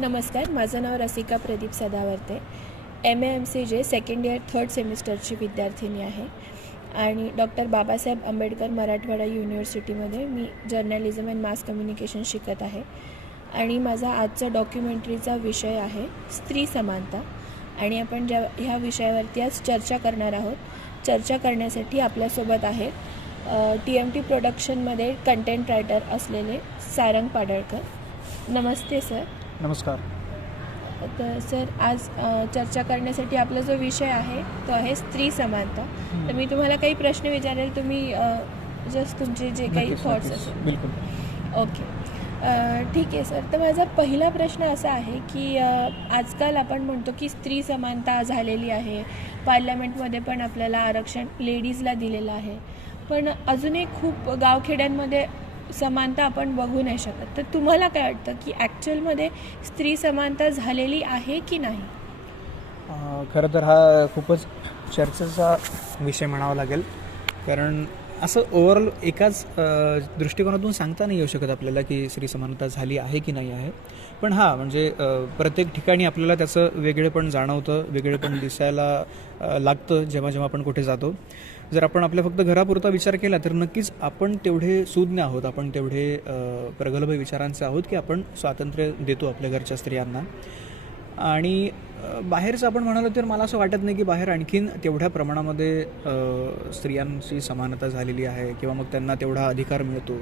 नमस्कार, माझं नाव Rasika Pradeep Sadavarte. MAMCJ second year 3rd सेमिस्टरची विद्यार्थिनी आहे आणि डॉक्टर बाबासाहेब आंबेडकर मराठवाडा युनिव्हर्सिटीमध्ये मी जर्नलिझम अँड मास कम्युनिकेशन शिकत आहे. आणि माझा आजचा डॉक्युमेंटरीचा विषय आहे स्त्री समानता. आणि आपण ह्या विषयावरती आज चर्चा करणार आहोत. चर्चा करण्यासाठी आपल्यासोबत आहेत TMT प्रोडक्शनमध्ये कंटेंट रायटर असलेले सारंग पाडळकर. नमस्ते सर. नमस्कार. तर सर, आज चर्चा करण्यासाठी आपला जो विषय आहे तो आहे स्त्री समानता. तर मी तुम्हाला काही प्रश्न विचारेल, तुम्ही जस्ट तुमचे जे काही थॉट्स असेल. बिलकुल. ओके, ठीक आहे सर. तर माझा पहिला प्रश्न असा आहे की आजकाल आपण म्हणतो की स्त्री समानता झालेली आहे, पार्लमेंटमध्ये पण आपल्याला आरक्षण लेडीजला दिलेलं आहे, पण अजूनही खूप गावखेड्यांमध्ये समानता आपण बघू नाही शकत. तर तुम्हाला काय वाटतं की ॲक्च्युअलमध्ये स्त्री समानता झालेली आहे की नाही? खरं तर हा खूपच चर्चेचा विषय म्हणावा लागेल, कारण असं ओव्हरऑल एकाच दृष्टिकोनातून सांगता नाही येऊ शकत आपल्याला की स्त्री समानता झाली आहे की नाही आहे. पण हां, म्हणजे प्रत्येक ठिकाणी आपल्याला त्याचं वेगळेपण जाणवतं, वेगळेपण दिसायला लागतं जेव्हा जेव्हा आपण कुठे जातो. जर आपण आपल्या फक्त घरापुरता विचार केला तर नक्कीच आपण तेवढे सुज्ञ आहोत, आपण तेवढे प्रगल्भ विचारांचे आहोत की आपण स्वातंत्र्य देतो आपल्या घरच्या स्त्रियांना. आणि बाहेरचं आपण म्हणालो तर मला असं वाटत नाही की बाहेर आणखीन तेवढ्या प्रमाणामध्ये स्त्रियांची समानता झालेली आहे किंवा मग त्यांना तेवढा अधिकार मिळतो.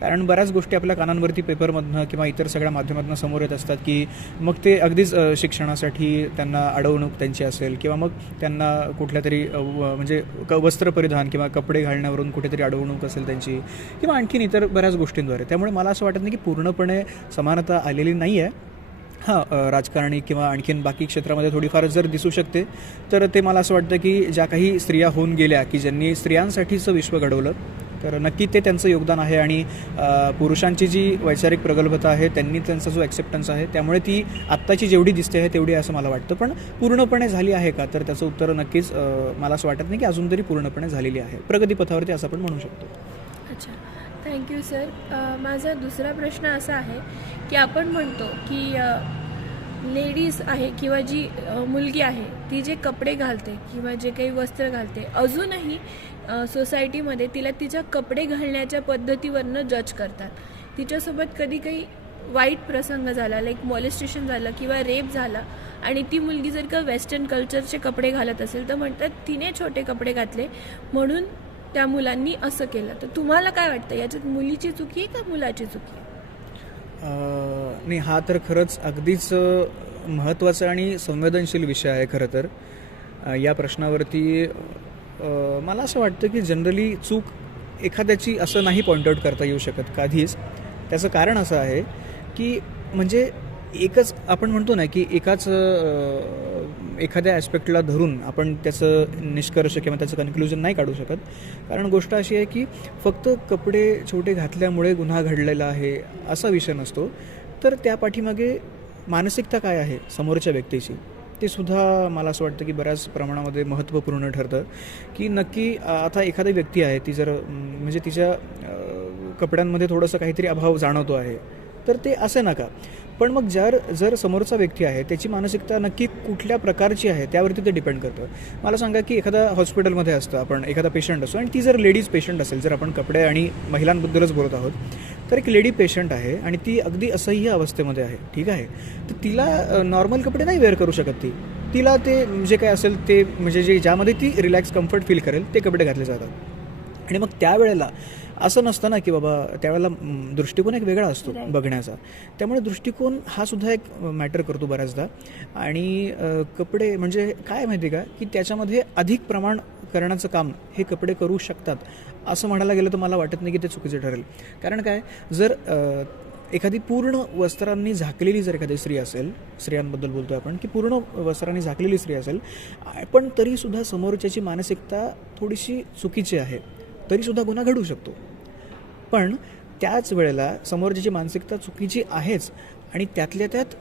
कारण बऱ्याच गोष्टी आपल्या कानांवरती पेपरमधनं किंवा इतर सगळ्या माध्यमातून समोर येत असतात की मग ते अगदीच शिक्षणासाठी त्यांना अडवणूक त्यांची असेल किंवा मग त्यांना कुठल्या तरी म्हणजे वस्त्र परिधान किंवा कपडे घालण्यावरून कुठेतरी अडवणूक असेल त्यांची, किंवा आणखीन इतर बऱ्याच गोष्टींद्वारे. त्यामुळे मला असं वाटत नाही की पूर्णपणे समानता आलेली नाही आहे. हां, राजकारणी किंवा आणखीन बाकी क्षेत्रामध्ये थोडीफार जर दिसू शकते तर ते मला असं वाटतं की ज्या काही स्त्रिया होऊन गेल्या की ज्यांनी स्त्रियांसाठीचं विश्व घडवलं, तर नक्की ते त्यांचं योगदान आहे. आणि पुरुषांची जी वैचारिक प्रगल्भता आहे, त्यांनी त्यांचा जो ॲक्सेप्टन्स आहे, त्यामुळे ती आत्ताची जेवढी दिसते आहे तेवढी असं मला वाटतं. पण पूर्णपणे झाली आहे का, तर त्याचं उत्तर नक्कीच मला असं वाटत नाही की अजून तरी पूर्णपणे झालेली आहे. प्रगतीपथावरती असं आपण म्हणू शकतो. अच्छा, थँक्यू सर. माझा दुसरा प्रश्न असा आहे की आपण म्हणतो की लेडीज आहे किंवा जी मुलगी आहे ती जे कपडे घालते किंवा जे काही वस्त्र घालते, अजूनही सोसायटीमध्ये तिला तिच्या कपडे घालण्याच्या पद्धतीवरनं जज करतात. तिच्यासोबत कधी काही वाईट प्रसंग झाला, लाईक मॉलेस्टेशन झालं किंवा रेप झाला, आणि ती मुलगी जर का वेस्टर्न कल्चरचे कपडे घालत असेल तर म्हणतात तिने छोटे कपडे घातले म्हणून त्या मुलांनी असं केलं. तर तुम्हाला काय वाटतं, याच्यात मुलीची चुकी आहे का मुलाची चुकी आहे? नाही, हा तर खरंच अगदीच महत्त्वाचा आणि संवेदनशील विषय आहे. खरं तर या प्रश्नावरती मला असं वाटतं की जनरली चूक एखाद्याची असं नाही पॉईंट आऊट करता येऊ शकत कधीच. त्याचं कारण असं आहे की म्हणजे एकच आपण म्हणतो ना की एखाद्या ॲस्पेक्टला धरून आपण त्याचं निष्कर्ष किंवा त्याचं कन्क्लुजन नाही काढू शकत. कारण गोष्ट अशी आहे की फक्त कपडे छोटे घातल्यामुळे गुन्हा घडलेला आहे असा विषय नसतो. तर त्या पाठीमागे मानसिकता काय आहे समोरच्या व्यक्तीची, ते सुद्धा मला असं वाटतं की बऱ्याच प्रमाणामध्ये महत्त्वपूर्ण ठरतं. की नक्की आता एखादी व्यक्ती आहे, ती जर म्हणजे तिच्या कपड्यांमध्ये थोडंसं काहीतरी अभाव जाणवतो आहे, तर ते असे नका. पण मग जर समोरचा व्यक्ती आहे त्याची मानसिकता नक्की कुठल्या प्रकारची आहे त्यावरती ते डिपेंड करतं. मला सांगा की एखादा हॉस्पिटलमध्ये असतं, आपण एखादा पेशंट असतो आणि ती जर लेडीज पेशंट असेल, जर आपण कपडे आणि महिलांबद्दलच बोलत आहोत, तर एक लेडी पेशंट आहे आणि ती अगदी असह्य अवस्थेमध्ये आहे, ठीक आहे. तर तिला नॉर्मल कपडे नाही वेअर करू शकत. तिला ते जे काय असेल ते म्हणजे ज्यामध्ये ती रिलॅक्स कम्फर्ट फील करेल ते कपडे घातले जातात. आणि मग त्यावेळेला असं नसतं ना की बाबा, त्यावेळेला दृष्टिकोन एक वेगळा असतो बघण्याचा. त्यामुळे दृष्टिकोन हा सुद्धा एक मॅटर करतो बऱ्याचदा. आणि कपडे म्हणजे काय माहिती का, की त्याच्यामध्ये अधिक प्रमाण करण्याचं काम हे कपडे करू शकतात असं म्हणायला गेलं तर मला वाटत नाही की ते चुकीचं ठरेल. कारण काय, जर एखादी पूर्ण वस्त्रांनी झाकलेली जर एखादी स्त्री असेल, स्त्रियांबद्दल बोलतो आपण, की पूर्ण वस्त्रांनी झाकलेली स्त्री असेल, पण तरीसुद्धा समोरच्याची मानसिकता थोडीशी चुकीची आहे, तरीसुद्धा गुन्हा घडू शकतो. पण त्याच वेळेला समोरच्याची मानसिकता चुकीची आहेच आणि त्यातल्या त्यात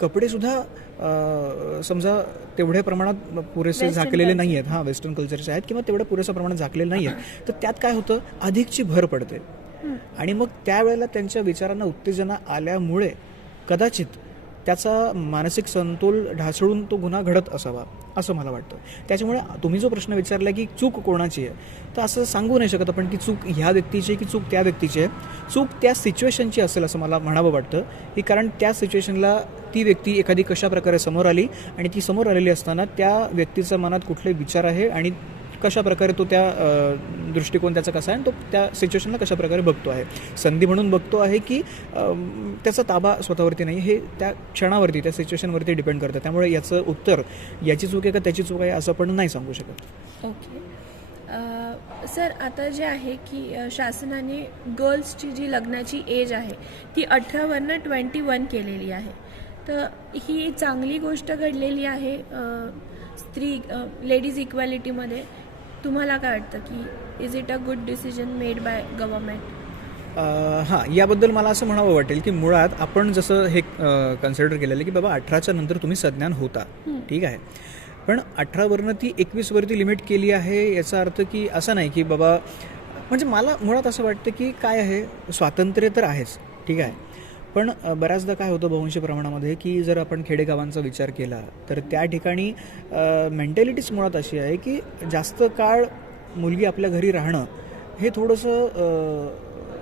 कपडेसुद्धा समजा तेवढ्या प्रमाणात पुरेसे झाकलेले नाही आहेत, हां वेस्टर्न कल्चरचे आहेत किंवा तेवढ्या पुरेशा प्रमाणात झाकलेले नाही आहेत, तर त्यात काय होतं, अधिकची भर पडते. आणि मग त्यावेळेला त्यांच्या विचारांना उत्तेजना आल्यामुळे कदाचित त्याचा मानसिक समतोल ढासळून तो गुन्हा घडत असावा असं मला वाटतं. त्याच्यामुळे तुम्ही जो प्रश्न विचारला की चूक कोणाची आहे, तर असं सांगू नाही शकत आपण की चूक ह्या व्यक्तीची आहे की चूक त्या व्यक्तीची आहे. चूक त्या सिच्युएशनची असेल असं मला म्हणावं वाटतं, की कारण त्या सिच्युएशनला ती व्यक्ती एखादी कशा प्रकारे समोर आली आणि ती समोर आलेली असताना त्या व्यक्तीच्या मनात कुठले विचार आहे आणि कशा प्रकारे तो त्या दृष्टिकोन त्याचा कसा आहे आणि तो त्या सिच्युएशनला कशा प्रकारे बघतो आहे, संधी म्हणून बघतो आहे की त्याचा ताबा स्वतःवरती नाही, हे त्या क्षणावरती त्या सिच्युएशनवरती डिपेंड करतं. त्यामुळे याचं उत्तर याची चूक आहे का त्याची चूक आहे असं आपण नाही सांगू शकत. ओके. सर, आता जे आहे की शासनाने गर्ल्सची जी लग्नाची एज आहे ती 18वरनं 21 केलेली आहे. तर ही चांगली गोष्ट घडलेली आहे स्त्री लेडीज इक्वॅलिटीमध्ये. तुम्हाला काय वाटतं की is it a good decision made by government? हां, याबद्दल मला असं म्हणावं वाटेल की मुळात आपण जसं हे कन्सिडर केलेलं की बाबा 18च्या नंतर तुम्ही सज्ञान होता, ठीक आहे, पण 18वरनं ती 21वरती लिमिट केली आहे. याचा अर्थ की असं नाही की बाबा, म्हणजे मला मुळात असं वाटतं की काय आहे, स्वातंत्र्य तर आहेच, ठीक आहे, पण बऱ्याचदा काय होतं बहुंशी प्रमाणामध्ये की जर आपण खेडेगावांचा विचार केला तर त्या ठिकाणी मेंटॅलिटीच मुळात अशी आहे की जास्त काळ मुलगी आपल्या घरी राहणं हे थोडंसं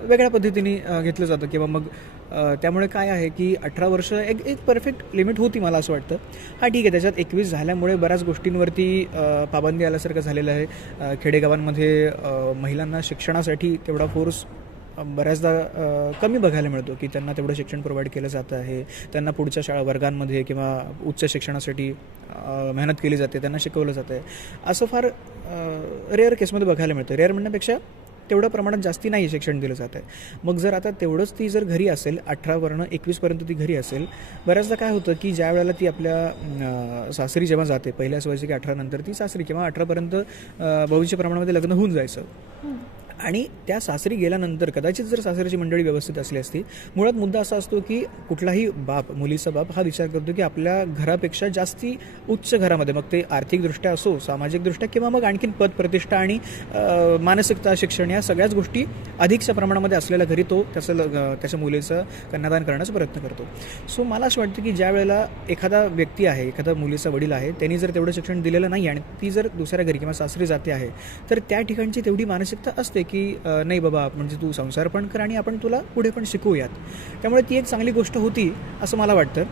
वेगळ्या पद्धतीने घेतलं जातं किंवा मग त्यामुळे काय आहे की 18 वर्ष एक परफेक्ट लिमिट होती मला असं वाटतं. हां, ठीक आहे, त्याच्यात 21 झाल्यामुळे बऱ्याच गोष्टींवरती पाबंदी आल्यासारखं झालेलं आहे. खेडेगावांमध्ये महिलांना शिक्षणासाठी तेवढा फोर्स बऱ्याचदा कमी बघायला मिळतो की त्यांना तेवढं शिक्षण प्रोव्हाइड केलं जातं आहे. त्यांना पुढच्या वर्गांमध्ये किंवा उच्च शिक्षणासाठी मेहनत केली जाते, त्यांना शिकवलं जातं आहे. असं फार रेअर केसमध्ये बघायला मिळतं. रेअर म्हणण्यापेक्षा तेवढ्या प्रमाणात जास्ती नाही शिक्षण दिलं जात आहे. मग जर आता तेवढंच ती जर घरी असेल, 18वरनं 21पर्यंत ती घरी असेल, बऱ्याचदा काय होतं की ज्या वेळेला ती आपल्या सासरी जेव्हा जाते, पहिल्याच वर्षी की 18 नंतर ती सासरी किंवा 18पर्यंत बहुच्या प्रमाणामध्ये लग्न होऊन जायचं आणि त्या सासरी गेल्यानंतर कदाचित जर सासरीची मंडळी व्यवस्थित असली असती, मुळात मुद्दा असा असतो की कुठलाही बाप, मुलीचा बाप हा विचार करतो की आपल्या घरापेक्षा जास्ती उच्च घरामध्ये, मग ते आर्थिकदृष्ट्या असो, सामाजिकदृष्ट्या किंवा मग आणखीन पद प्रतिष्ठा आणि मानसिकता, शिक्षण या सगळ्याच गोष्टी अधिकच्या प्रमाणामध्ये असलेल्या घरी तो त्याच्या मुलीचं कन्यादान करण्याचा प्रयत्न करतो. सो मला असं वाटतं की ज्या वेळेला एखादा व्यक्ती आहे, एखादा मुलीचा वडील आहे, त्यांनी जर तेवढं शिक्षण दिलेलं नाही आणि ती जर दुसऱ्या घरी किंवा सासरी जाते आहे, तर त्या ठिकाणची तेवढी मानसिकता असते की नाही बाबा, म्हणजे तू संसार पण कर आणि आपण तुला पुढे पण शिकवूयात. त्यामुळे ती एक चांगली गोष्ट होती असं मला वाटतं.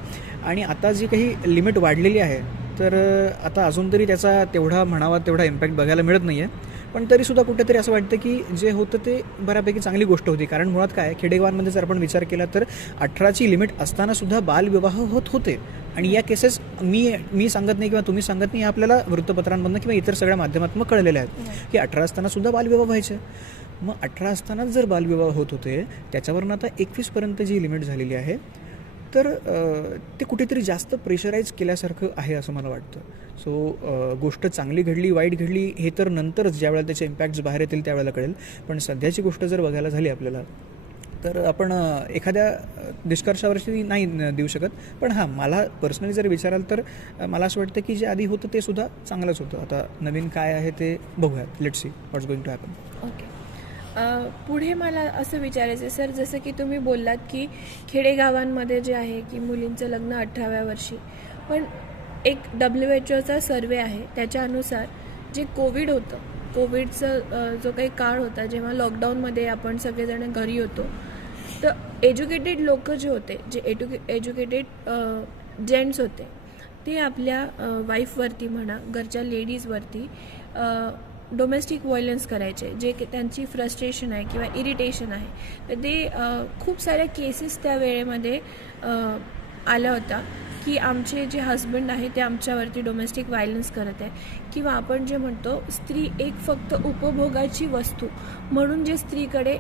आणि आता जी काही लिमिट वाढलेली आहे, तर आता अजून तरी त्याचा तेवढा म्हणावा तेवढा इम्पॅक्ट बघायला मिळत नाही आहे. पण तरीसुद्धा कुठेतरी असं वाटतं की जे होतं ते बऱ्यापैकी चांगली गोष्ट होती. कारण मुळात काय, खेडेगावांमध्ये जर आपण विचार केला तर 18ची लिमिट असतानासुद्धा बालविवाह होत होते. आणि या केसेस मी सांगत नाही किंवा तुम्ही सांगत नाही, आपल्याला वृत्तपत्रांमधून किंवा इतर सगळ्या माध्यमातून कळलेले आहेत की 18 असतानासुद्धा बालविवाह व्हायचे. मग 18 असतानाच जर बालविवाह होत होते, त्याच्यावरून आता 21पर्यंत जी लिमिट झालेली आहे, तर ते कुठेतरी जास्त प्रेशराईज केल्यासारखं आहे असं मला वाटतं. सो गोष्ट चांगली घडली, वाईट घडली हे तर नंतरच ज्यावेळेला त्याचे इम्पॅक्ट्स बाहेर येतील त्यावेळेला कळेल. पण सध्याची गोष्ट जर बघायला झाली आपल्याला, तर आपण एखाद्या निष्कर्षावरती नाही देऊ शकत. पण हां, मला पर्सनली जर विचाराल तर मला असं वाटतं की जे आधी होतं ते सुद्धा चांगलंच होतं. आता नवीन काय आहे ते बघूयात. Let's see what's going to happen. Okay. पुढे मला असं विचारायचं आहे सर, जसं की तुम्ही बोललात की खेडेगावांमध्ये जे आहे की मुलींचं लग्न 18व्या वर्षी, पण एक WHO सर्वे आहे त्याच्यानुसार जे कोविड होतं, कोविडचं जो काही काळ होता, जेव्हा लॉकडाऊनमध्ये आपण सगळेजण घरी होतो, तर एज्युकेटेड लोक जे होते, जे एज्युकेटेड जेंट्स होते, ते आपल्या वाईफवरती म्हणा, घरच्या लेडीजवरती डोमेस्टिक व्हायलन्स करायचे, जे त्यांची फ्रस्ट्रेशन आहे किंवा इरिटेशन आहे. तर ते खूप साऱ्या केसेस त्या वेळेमध्ये आल्या होत्या की आमचे जे हस्बंड आहे ते आमच्यावरती डोमेस्टिक व्हायलन्स करत आहे, किंवा आपण जे म्हणतो स्त्री एक फक्त उपभोगाची वस्तू म्हणून जे स्त्रीकडे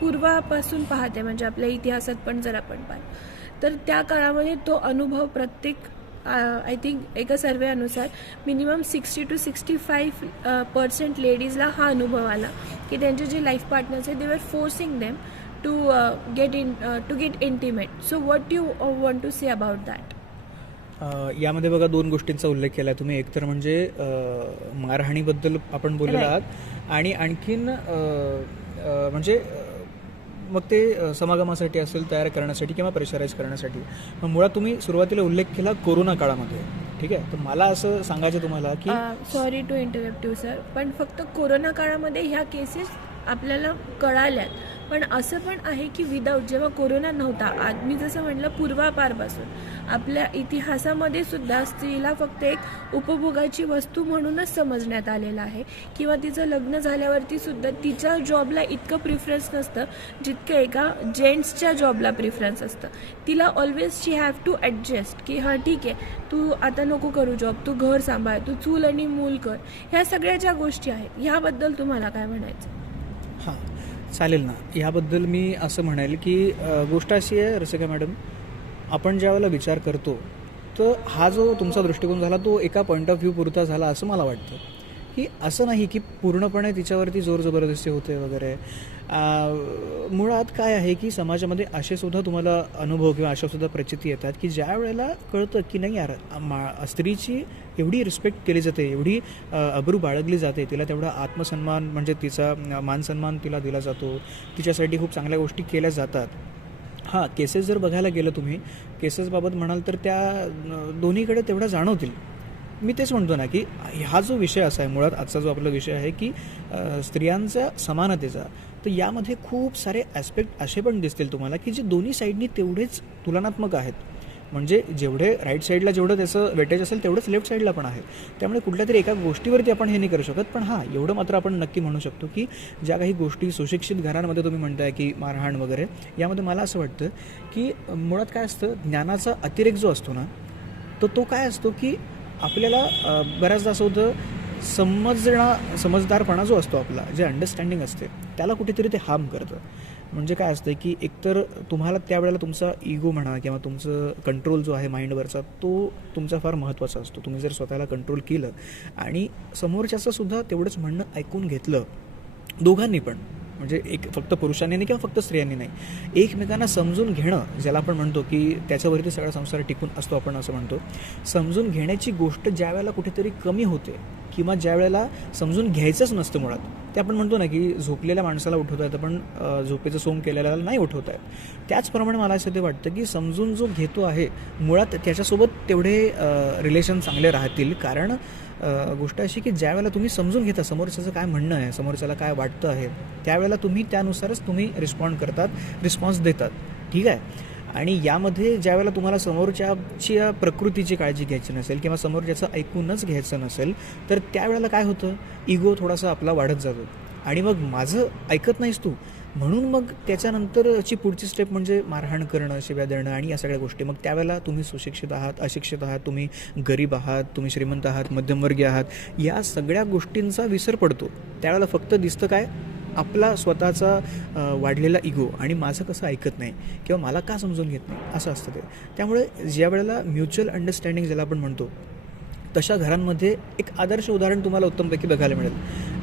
पूर्वापासून पाहते, म्हणजे आपल्या इतिहासात पण जर आपण पाहिलं तर त्या काळामध्ये तो अनुभव प्रत्येक आय थिंक एका सर्वेनुसार मिनिमम 60 to 65% लेडीजला हा अनुभव आला की त्यांचे जे लाईफ पार्टनर्स आहे, they were forcing them to get intimate. So what you want to say about that? यामध्ये बघा 2 गोष्टींचा उल्लेख केला आहे तुम्ही. एकतर म्हणजे मारहाणीबद्दल आपण बोललेलो आहात आणि आणखीन म्हणजे मग ते समागमासाठी असेल, तयार करण्यासाठी किंवा प्रेशराईज करण्यासाठी. मग मुळात तुम्ही सुरुवातीला उल्लेख केला कोरोना काळामध्ये, ठीक आहे. तर मला असं सांगायचं तुम्हाला की sorry to interrupt you sir, पण फक्त कोरोना काळामध्ये ह्या केसेस आपल्याला कळाल्यात. पण असं पण आहे की विदाऊट, जेव्हा कोरोना नव्हता, मी जसं म्हटलं पूर्वापारपासून आपल्या इतिहासामध्ये सुद्धा स्त्रीला फक्त एक उपभोगाची वस्तू म्हणूनच समजण्यात आलेलं आहे. किंवा तिचं लग्न झाल्यावरती सुद्धा तिच्या जॉबला इतकं प्रिफरन्स नसतं जितकं एका जेंट्सच्या जॉबला प्रिफरन्स असतं. तिला always she have to adjust की हां ठीक आहे, तू आता नको करू जॉब, तू घर सांभाळ, तू चूल आणि मूल कर. ह्या सगळ्या ज्या गोष्टी आहेत ह्याबद्दल तुम्हाला काय म्हणायचं? हां, चालेल ना. ह्याबद्दल मी असं म्हणेल की गोष्ट अशी आहे रसिका मॅडम, आपण ज्यावेळेला विचार करतो तर हा जो तुमचा दृष्टिकोन झाला तो एका पॉईंट ऑफ व्ह्यू पुरता झाला असं मला वाटतं. की असं नाही की पूर्णपणे तिच्यावरती जोर जबरदस्ती होते वगैरे. मुळात काय आहे की समाजामध्ये असेसुद्धा तुम्हाला अनुभव किंवा अशासुद्धा प्रचिती येतात की ज्या वेळेला कळतं की नाही यार, स्त्रीची एवढी रिस्पेक्ट केली जाते, एवढी अब्रू बाळगली जाते, तिला तेवढा आत्मसन्मान म्हणजे तिचा मानसन्मान तिला दिला जातो, तिच्यासाठी खूप चांगल्या गोष्टी केल्या जातात. हां, केसेस जर बघायला गेलं तुम्ही, केसेसबाबत म्हणाल तर त्या दोन्हीकडे तेवढ्या जाणवतील. मी तेच म्हणतो ना की हा जो विषय असा आहे, मुळात आजचा जो आपला विषय आहे की स्त्रियांच्या समानतेचा, तर यामध्ये खूप सारे ॲस्पेक्ट असे पण दिसतील तुम्हाला की जे दोन्ही साईडनी तेवढेच तुलनात्मक आहेत. म्हणजे जेवढे राईट साईडला जेवढं त्याचं वेटेज असेल तेवढंच लेफ्ट साईडला पण आहे. त्यामुळे कुठल्या तरी एका गोष्टीवरती आपण हे नाही करू शकत. पण हां, एवढं मात्र आपण नक्की म्हणू शकतो की ज्या काही गोष्टी सुशिक्षित घरांमध्ये तुम्ही म्हणताय की मारहाण वगैरे, यामध्ये मला असं वाटतं की मुळात काय असतं, ज्ञानाचा अतिरेक जो असतो ना, तर तो काय असतो की आपल्याला बऱ्याचदा असं होतं, समजदारपणा जो असतो आपला, जे अंडरस्टँडिंग असते, त्याला कुठेतरी ते हार्म करतं. म्हणजे काय असतं की एकतर तुम्हाला त्यावेळेला तुमचा इगो म्हणा किंवा तुमचं कंट्रोल जो आहे माइंडवरचा, तो तुमचा फार महत्त्वाचा असतो. तुम्ही जर स्वतःला कंट्रोल केलं आणि समोरच्याचं सुद्धा तेवढंच म्हणणं ऐकून घेतलं, दोघांनी पण, म्हणजे एक फक्त पुरुषांनी नाही किंवा फक्त स्त्रियांनी नाही, एकमेकांना समजून घेणं, ज्याला आपण म्हणतो की त्याच्यावरती सगळा संसार टिकून असतो, आपण असं म्हणतो. समजून घेण्याची गोष्ट ज्या वेळेला कुठेतरी कमी होते किंवा ज्या वेळेला समजून घ्यायचंच नसतं मुळात, ते आपण म्हणतो ना की झोपलेल्या माणसाला उठवता येतं पण झोपेचं सोंग केलेल्याला नाही उठवता येत. त्याचप्रमाणे मला असं ते वाटतं की समजून जो घेतो आहे मुळात त्याच्यासोबत तेवढे रिलेशन चांगले राहतील. कारण गोष्ट अशी की ज्या वेळेला तुम्ही समजून घेता समोरच्याचं काय म्हणणं आहे, समोरच्याला काय वाटतं आहे, त्यावेळेला तुम्ही त्यानुसारच तुम्ही रिस्पॉन्स देतात, ठीक आहे. आणि यामध्ये ज्यावेळेला तुम्हाला समोरच्याची प्रकृतीची काळजी घ्यायची नसेल किंवा समोरच्याचं ऐकूनच घ्यायचं नसेल, तर त्यावेळेला काय होतं, इगो थोडासा आपला वाढत जातो. आणि मग माझं ऐकत नाहीस तू, म्हणून मग त्याच्यानंतरची पुढची स्टेप म्हणजे मारहाण करणं, शिव्या देणं आणि या सगळ्या गोष्टी. मग त्यावेळेला तुम्ही सुशिक्षित आहात, अशिक्षित आहात, तुम्ही गरीब आहात, तुम्ही श्रीमंत आहात, मध्यमवर्गीय आहात, या सगळ्या गोष्टींचा विसर पडतो. त्यावेळेला फक्त दिसतं काय, आपला स्वतःचा वाढलेला इगो आणि माझं कसं ऐकत नाही किंवा मला का समजून घेत नाही, असं असतं ते. त्यामुळे ज्या वेळेला म्युच्युअल अंडरस्टँडिंग ज्याला आपण म्हणतो, तशा घरांमध्ये एक आदर्श उदाहरण तुम्हाला उत्तमपैकी बघायला मिळेल.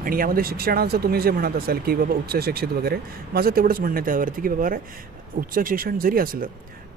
आणि यामध्ये शिक्षणाचं तुम्ही जे म्हणत असाल की बाबा उच्च शिक्षित वगैरे, माझं तेवढंच म्हणणं त्यावरती की बाबा उच्च शिक्षण जरी असलं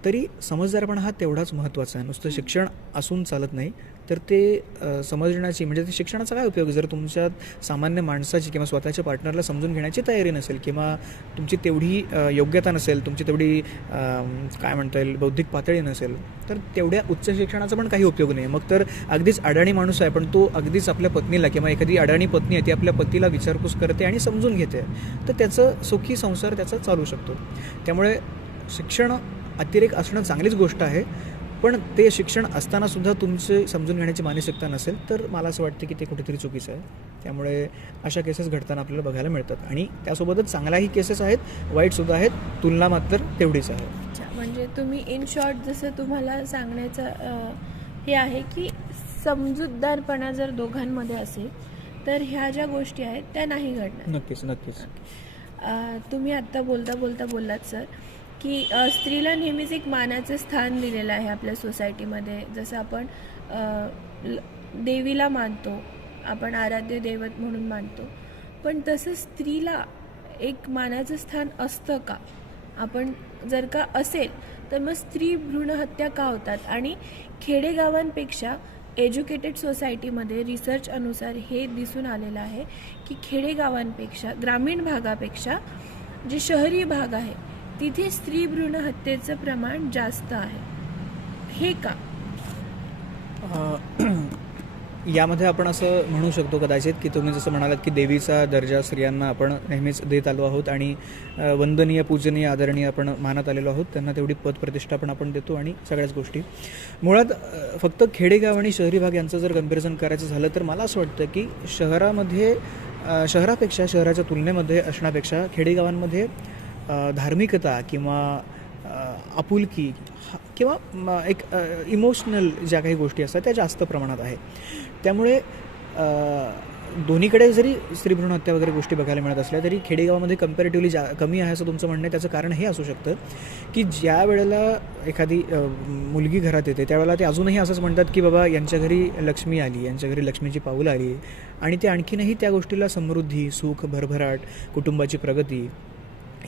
तरी समजदारपणा हा तेवढाच महत्त्वाचा आहे. नुसतं शिक्षण असून चालत नाही, तर ते समजण्याची म्हणजे ते शिक्षणाचा काय उपयोग जर तुमच्यात सामान्य माणसाची किंवा स्वतःच्या पार्टनरला समजून घेण्याची तयारी नसेल किंवा तुमची तेवढी योग्यता नसेल, तुमची तेवढी काय म्हणता येईल बौद्धिक पातळी नसेल, तर तेवढ्या उच्च शिक्षणाचा पण काही उपयोग नाही. मग तर अगदीच अडाणी माणूस आहे पण तो अगदीच आपल्या पत्नीला किंवा एखादी अडाणी पत्नी आहे ती आपल्या पतीला विचारपूस करते आणि समजून घेते, तर त्याचं सुखी संसार त्याचा चालू शकतो. त्यामुळे शिक्षण अतिरेक असणं चांगलीच गोष्ट आहे, पण ते शिक्षण असतानासुद्धा तुमचे समजून घेण्याची मानसिकता नसेल तर मला असं वाटतं की ते कुठेतरी चुकीचं आहे. त्यामुळे अशा केसेस घडताना आपल्याला बघायला मिळतात आणि त्यासोबतच चांगल्याही केसेस आहेत, वाईटसुद्धा आहेत, तुलना मात्र तेवढीच आहे. अच्छा, म्हणजे तुम्ही इन शॉर्ट जसं तुम्हाला सांगण्याचं हे आहे की समजूतदारपणा जर दोघांमध्ये असेल तर ह्या ज्या गोष्टी आहेत त्या नाही घडणार. नक्कीच. तुम्ही आत्ता बोललात सर की स्त्रीला नेहमीच एक मानाचं स्थान दिलेलं आहे आपल्या सोसायटीमध्ये. जसं आपण देवीला मानतो, आपण आराध्य दैवत म्हणून मानतो, पण तसं स्त्रीला एक मानाचं स्थान असतं का? आपण जर का असेल तर मग स्त्री भ्रूण हत्या का होतात? आणि खेडेगावांपेक्षा एज्युकेटेड सोसायटीमध्ये रिसर्च अनुसार हे दिसून आलेलं आहे की खेडेगावांपेक्षा ग्रामीण भागापेक्षा जे शहरी भाग आहे तिथे स्त्री भ्रूण हत्येचं प्रमाण जास्त आहे, हे का? यामध्ये आपण असं म्हणू शकतो कदाचित की तुम्ही जसं म्हणालात की देवीचा दर्जा स्त्रियांना आपण नेहमीच देत आलो आहोत आणि वंदनीय, पूजनीय, आदरणीय आपण मानत आलेलो आहोत. त्यांना तेवढी पदप्रतिष्ठा पण आपण देतो आणि सगळ्याच गोष्टी. मुळात फक्त खेडेगाव आणि शहरी भाग यांचं जर कम्पॅरिझन करायचं झालं तर मला असं वाटतं की शहरापेक्षा, शहराच्या तुलनेमध्ये असण्यापेक्षा खेडेगावांमध्ये धार्मिकता किंवा आपुलकी किंवा एक इमोशनल ज्या काही गोष्टी असतात त्या जास्त प्रमाणात आहे. त्यामुळे दोन्हीकडे जरी स्त्रीभ्रूण हत्या वगैरे गोष्टी बघायला मिळत असल्या तरी खेडेगावामध्ये कम्पॅरेटिव्हली कमी आहे असं तुमचं म्हणणं आहे. त्याचं कारण हे असू शकतं की ज्या वेळेला एखादी मुलगी घरात येते त्यावेळेला ते अजूनही असंच म्हणतात की बाबा यांच्या घरी लक्ष्मी आली, यांच्या घरी लक्ष्मीची पाऊलं आली, आणि ते आणखीनही त्या गोष्टीला समृद्धी, सुख, भरभराट, कुटुंबाची प्रगती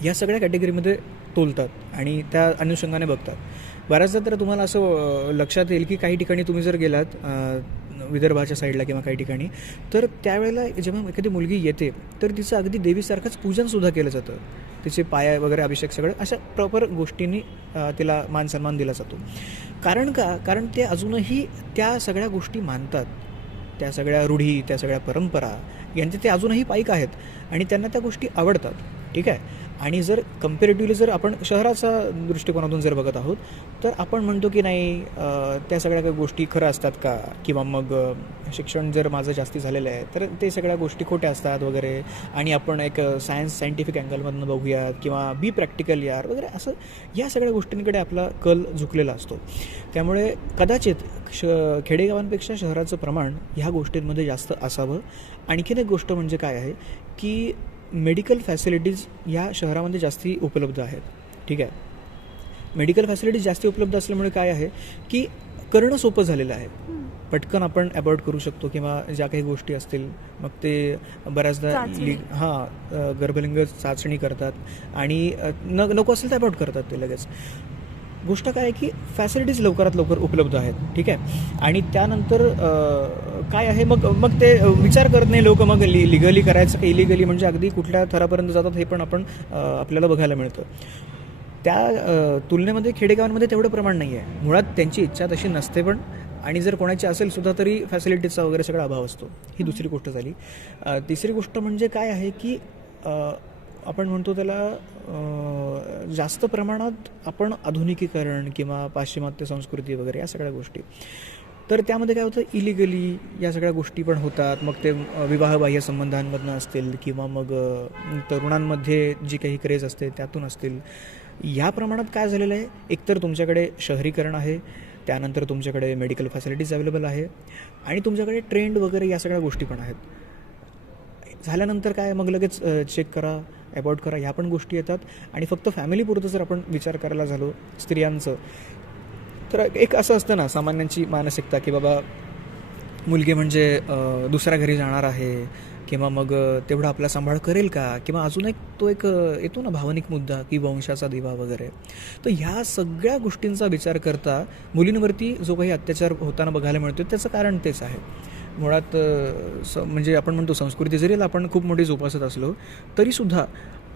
या सगळ्या कॅटेगरीमध्ये तोलतात आणि त्या अनुषंगाने बघतात. बऱ्याचदा तर तुम्हाला असं लक्षात येईल की काही ठिकाणी तुम्ही जर गेलात विदर्भाच्या साईडला किंवा काही ठिकाणी, तर त्यावेळेला जेव्हा एखादी मुलगी येते तर तिचं अगदी देवीसारखंच पूजनसुद्धा केलं जातं. तिचे पाया वगैरे अभिषेक सगळं अशा प्रॉपर गोष्टींनी तिला मान सन्मान दिला जातो. कारण का? कारण ते अजूनही त्या सगळ्या गोष्टी मानतात, त्या सगळ्या रूढी, त्या सगळ्या परंपरा यांचे ते अजूनही पाईक आहेत आणि त्यांना त्या गोष्टी आवडतात. ठीक आहे. आणि जर कम्पॅरेटिव्हली जर आपण शहराचा दृष्टिकोनातून जर बघत आहोत तर आपण म्हणतो की नाही त्या सगळ्या काही गोष्टी खरं असतात का, किंवा मग शिक्षण जर माझं जास्ती झालेलं आहे तर ते सगळ्या गोष्टी खोट्या असतात वगैरे, आणि आपण एक सायंटिफिक अँगलमधून बघूयात किंवा बी प्रॅक्टिकल यार वगैरे, असं या सगळ्या गोष्टींकडे आपला कल झुकलेला असतो. त्यामुळे कदाचित खेडेगावांपेक्षा शहराचं प्रमाण ह्या गोष्टींमध्ये जास्त असावं. आणखीन एक गोष्ट म्हणजे काय आहे की मेडिकल फॅसिलिटीज या शहरामध्ये जास्ती उपलब्ध आहेत. ठीक आहे. मेडिकल फॅसिलिटीज जास्ती उपलब्ध असल्यामुळे काय आहे की करणं सोपं झालेलं आहे. पटकन आपण अबॉर्ट करू शकतो किंवा ज्या काही गोष्टी असतील मग ते बऱ्याचदा गर्भलिंग चाचणी करतात आणि नको असेल तर अबॉर्ट करतात ते लगेच. गोष्ट काय आहे की फॅसिलिटीज लवकरात लवकर उपलब्ध आहेत. ठीक आहे. आणि त्यानंतर काय आहे मग ते विचार करत नाही लोक मग लिगली करायचं का इलिगली, म्हणजे अगदी कुठल्या थरापर्यंत जातात हे पण आपल्याला बघायला मिळतं. त्या तुलनेमध्ये खेडेगावांमध्ये तेवढं प्रमाण नाही आहे. मुळात त्यांची इच्छा तशी नसते पण, आणि जर कोणाची असेल सुद्धा तरी फॅसिलिटीजचा वगैरे सगळा अभाव असतो. ही दुसरी गोष्ट झाली. तिसरी गोष्ट म्हणजे काय आहे की आपण म्हणतो त्याला जास्त प्रमाणात आपण आधुनिकीकरण किंवा पाश्चिमात्य संस्कृती वगैरे या सगळ्या गोष्टी, तर त्यामध्ये काय होतं इलिगली या सगळ्या गोष्टी पण होतात. मग ते विवाहबाह्य संबंधांमधनं असतील किंवा मग तरुणांमध्ये जी काही क्रेज असते त्यातून असतील. या प्रमाणात काय झालेलं आहे, एकतर तुमच्याकडे शहरीकरण आहे, त्यानंतर तुमच्याकडे मेडिकल फॅसिलिटीज अवेलेबल आहे आणि तुमच्याकडे ट्रेंड वगैरे या सगळ्या गोष्टी पण आहेत. झाल्यानंतर काय मग लगेच चेक करा, अबॉर्ट करा, ह्या पण गोष्टी येतात. आणि फक्त फॅमिलीपुरतं जर आपण विचार करायला झालो स्त्रियांचं, तर एक असं असतं ना सामान्यांची मानसिकता की बाबा मुलगी म्हणजे दुसऱ्या घरी जाणार आहे किंवा मग तेवढा आपला सांभाळ करेल का, किंवा अजून एक तो एक येतो ना भावनिक मुद्दा की वंशाचा दिवा वगैरे. तर ह्या सगळ्या गोष्टींचा विचार करता मुलींवरती जो काही अत्याचार होताना बघायला मिळतो त्याचं कारण तेच आहे. मुळात म्हणजे आपण म्हणतो संस्कृती जरी आपण खूप मोठी जोपासत असलो तरीसुद्धा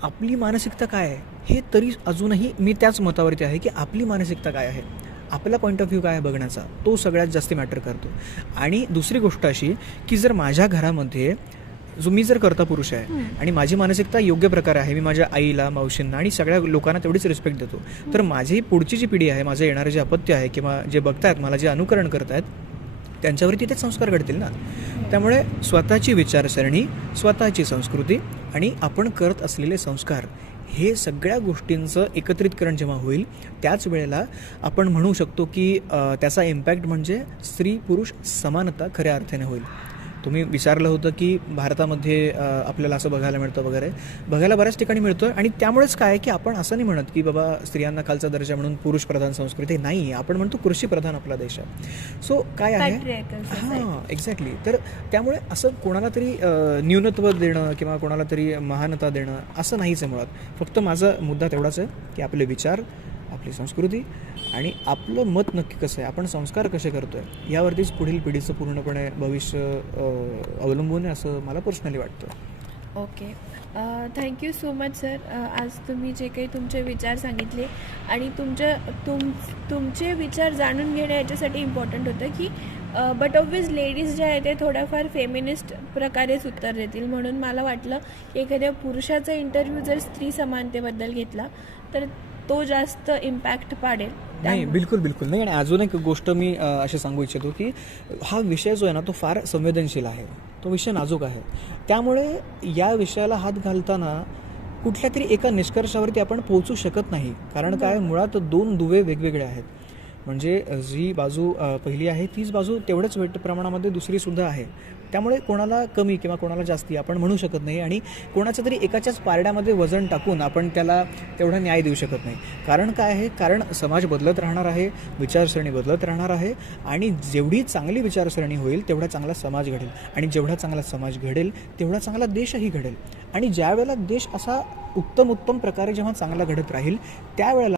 आपली मानसिकता काय आहे हे तरी अजूनही मी त्याच मतावरती आहे की आपली मानसिकता काय आहे, आपला पॉईंट ऑफ व्ह्यू काय आहे बघण्याचा, तो सगळ्यात जास्त मॅटर करतो. आणि दुसरी गोष्ट अशी की जर माझ्या घरामध्ये मी जर कर्ता पुरुष आहे आणि माझी मानसिकता योग्य प्रकारे आहे, मी माझ्या आईला, मावशींना आणि सगळ्या लोकांना तेवढीच रिस्पेक्ट देतो, तर माझी पुढची जी पिढी आहे, माझं येणारं जे अपत्य आहे किंवा जे बघतायत मला जे अनुकरण करतायत त्यांच्यावरती तेच संस्कार घडतील ना. त्यामुळे स्वतःची विचारसरणी, स्वतःची संस्कृती आणि आपण करत असलेले संस्कार हे सगळ्या गोष्टींचं एकत्रितकरण जेव्हा होईल त्याच वेळेला आपण म्हणू शकतो की त्याचा इम्पॅक्ट म्हणजे स्त्री पुरुष समानता खऱ्या अर्थाने होईल. तुम्ही विचारलं होतं की भारतामध्ये आपल्याला असं बघायला मिळतं वगैरे, बघायला बऱ्याच ठिकाणी मिळतं. आणि त्यामुळेच काय की आपण असं नाही म्हणत की बाबा स्त्रियांना खालचा दर्जा म्हणून पुरुष प्रधान संस्कृती नाही, आपण म्हणतो कृषी प्रधान आपला देश आहे. सो काय आहे हां एक्झॅक्टली. तर त्यामुळे असं कोणाला तरी न्यूनत्व देणं किंवा कोणाला तरी महानता देणं असं नाहीच आहे. मुळात फक्त माझा मुद्दा तेवढाच आहे की आपले विचार, आपली संस्कृती आणि आपलं मत नक्की कसं आहे, आपण संस्कार कसे करतो आहे यावरतीच पुढील पिढीचं पूर्णपणे भविष्य अवलंबून आहे असं मला पर्सनली वाटतं. Okay. Thank you so much sir. आज तुम्ही जे काही तुमचे विचार सांगितले आणि तुमचे विचार जाणून घेणं याच्यासाठी इम्पॉर्टंट होतं की बट ऑब्वियस लेडीज जे आहे ते थोड्याफार फेमिनिस्ट प्रकारेच उत्तर देतील, म्हणून मला वाटलं की एखाद्या पुरुषाचा इंटरव्ह्यू जर स्त्री समानतेबद्दल घेतला तर तो जास्त इम्पॅक्ट पाडेल. नाही, बिलकुल बिलकुल नाही. आणि अजून एक गोष्ट मी अशी सांगू इच्छितो की हा विषय जो आहे ना तो फार संवेदनशील आहे, तो विषय नाजूक आहे. त्यामुळे या विषयाला हात घालताना कुठल्या तरी एका निष्कर्षावरती आपण पोहोचू शकत नाही. कारण काय, मुळात दोन दुवे वेगवेगळे आहेत. म्हणजे जी बाजू पहिली आहे तीच बाजू तेवढंच वेट प्रमाणामध्ये दुसरीसुद्धा आहे. त्यामुळे कोणाला कमी किंवा कोणाला जास्ती आपण म्हणू शकत नाही आणि कोणाचं तरी एकाच्याच पारड्यामध्ये वजन टाकून आपण त्याला तेवढा न्याय देऊ शकत नाही. कारण काय आहे, कारण समाज बदलत राहणार आहे, विचारसरणी बदलत राहणार आहे आणि जेवढी चांगली विचारसरणी होईल तेवढा चांगला समाज घडेल आणि जेवढा चांगला समाज घडेल तेवढा चांगला देशही घडेल. आणि ज्या वेळेला देश असा उत्तम प्रकारे जेव्हा चांगला घडत राहील त्यावेळेला